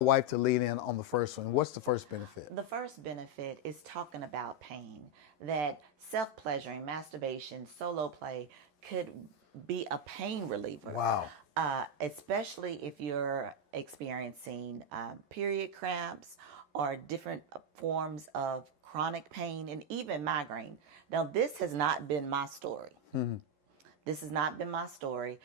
Wife to lead in on the first one. What's the first benefit? The first benefit is talking about pain, that self-pleasuring, masturbation, solo play could be a pain reliever. Wow. Especially if you're experiencing period cramps or different forms of chronic pain and even migraine. Now, this has not been my story. Mm-hmm. This has not been my story.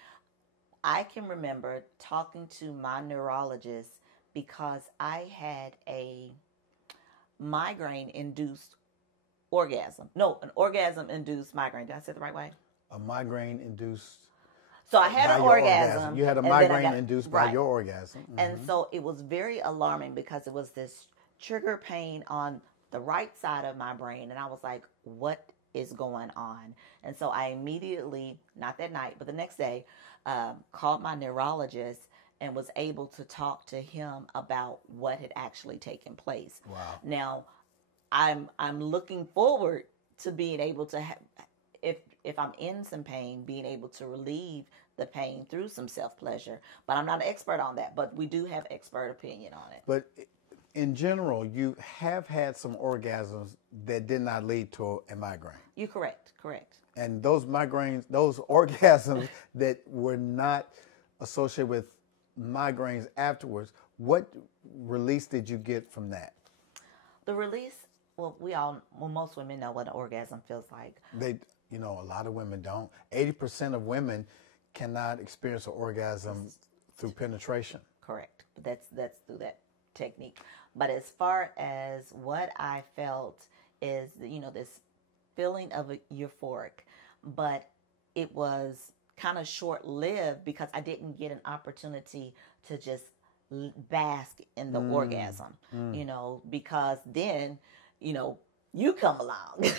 I can remember talking to my neurologist because I had a migraine-induced orgasm. No, an orgasm-induced migraine. Did I say it the right way? A migraine-induced. So I had an orgasm. You had a migraine induced by your orgasm. Mm-hmm. And so it was very alarming because it was this trigger pain on the right side of my brain. And I was like, what is going on? And so I immediately, not that night, but the next day, called my neurologist and was able to talk to him about what had actually taken place. Wow. Now, I'm looking forward to being able to have, if I'm in some pain, being able to relieve the pain through some self-pleasure. But I'm not an expert on that, but we do have expert opinion on it. But in general, you have had some orgasms that did not lead to a migraine. You're correct. And those migraines, those orgasms that were not associated with migraines afterwards, what release did you get from that? The release, well, most women know what an orgasm feels like. A lot of women don't. 80% of women cannot experience an orgasm through penetration. Correct. But that's through that technique. But as far as what I felt is, this feeling of euphoric, but it was kind of short-lived because I didn't get an opportunity to just bask in the orgasm, because then, you come along.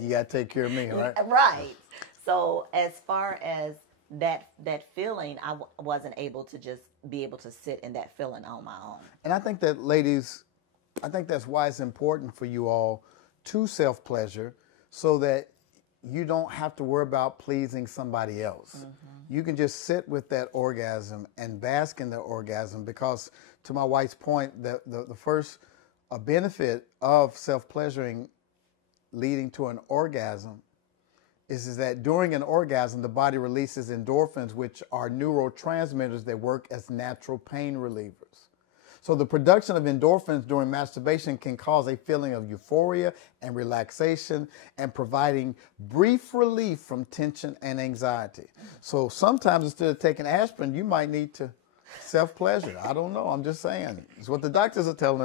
You got to take care of me, right? Right. So as far as that feeling, I wasn't able to just be able to sit in that feeling on my own. And I think that, ladies, that's why it's important for you all to self-pleasure so that you don't have to worry about pleasing somebody else. Mm-hmm. You can just sit with that orgasm and bask in the orgasm because, to my wife's point, the first benefit of self-pleasuring leading to an orgasm is that during an orgasm, the body releases endorphins, which are neurotransmitters that work as natural pain relievers. So the production of endorphins during masturbation can cause a feeling of euphoria and relaxation and providing brief relief from tension and anxiety. So sometimes instead of taking aspirin, you might need to self-pleasure. I don't know. I'm just saying. It's what the doctors are telling us.